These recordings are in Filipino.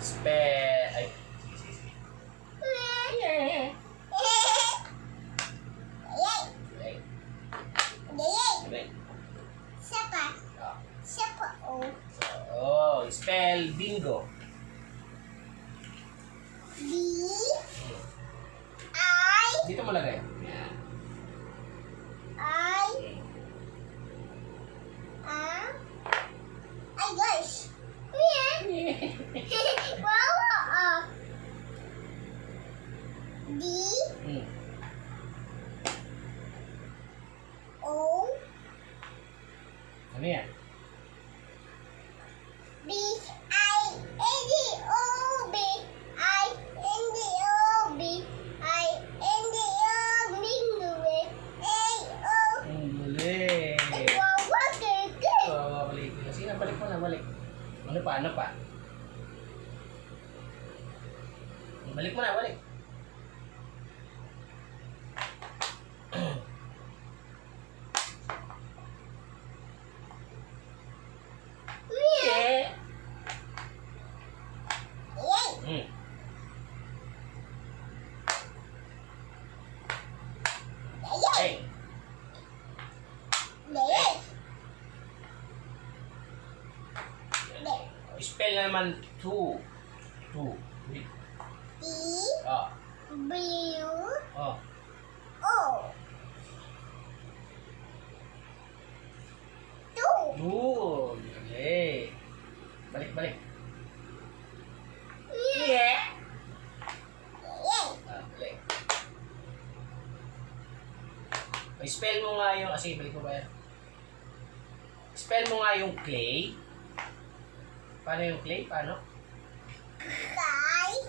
Spell. Ay. Spell bingo. Dito mo lagay. Ano yan? Ano pa? Ano pa? Balik mo na, balik. Spell na naman 2. 2. Okay. Balik, balik. Balik. Spell mo nga yung, sige, balik mo ba yan? Spell mo nga yung clay. Paano yung clay? Paano?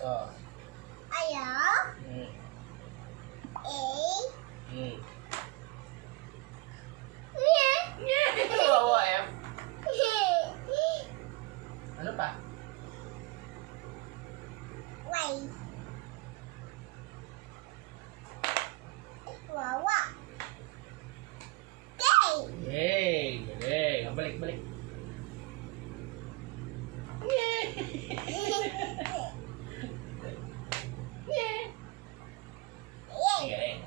Oh. Kawawa, F. Ano pa? Yay! Galing. Balik, balik. Galing.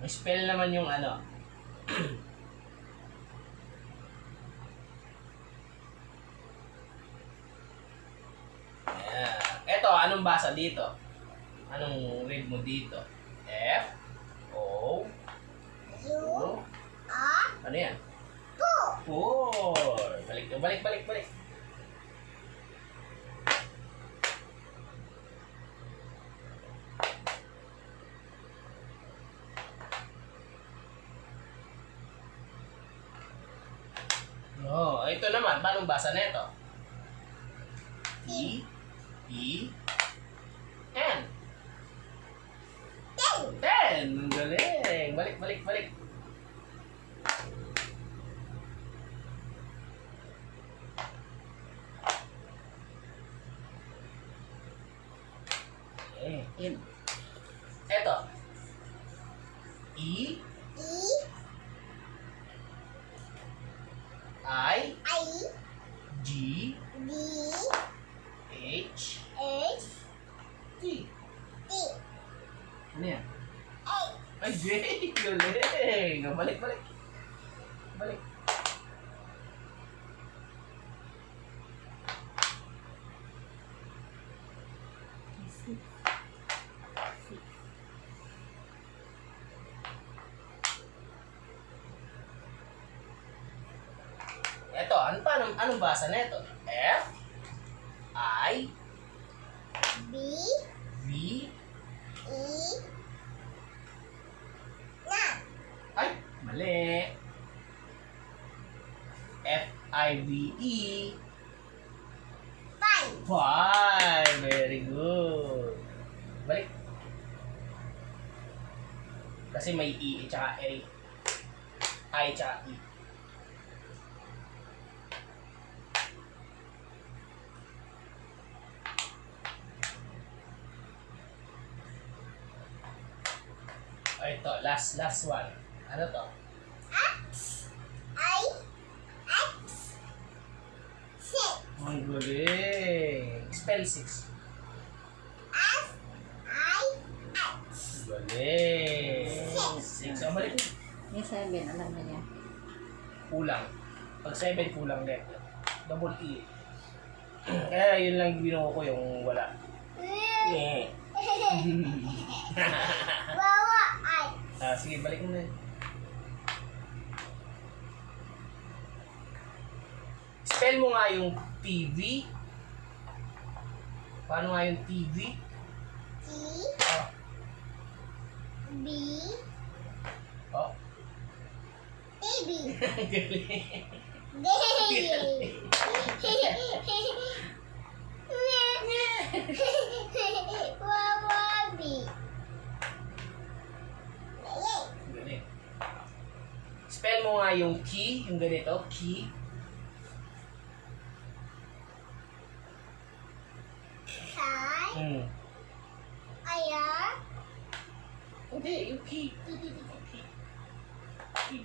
May spell naman yung ano. Eto, anong basa dito? Anong read mo dito? F O U ano yan? 4. Balik, balik, balik. Oh, ito naman, paano basa nito? E N 10. Ang galing. Balik, balik, balik. In. Eto. E I G H T. Ano yan? Ay, J! Galing! Balik, balik. Balik. Eto, anong basa nito? F I V ay, mali. F-I-V-E 5. Very good. Balik. Kasi may E tsaka A. I tsaka E. Ito, last one. Ano to? Ang galing. Spell 6. Galing. 6. Ang balik. Yung 7, alam na niya. Kulang. Pag 7, kulang din. Double E. Kaya yun lang binuo ko yung wala. Yeah. Sige, balik mo na. Spell mo nga yung TV. Paano nga yung TV? Oh. Oh. Galing. Galing. Spell mo nga yung key, yung ganito, key. Hmm. Hindi, yung key. Key.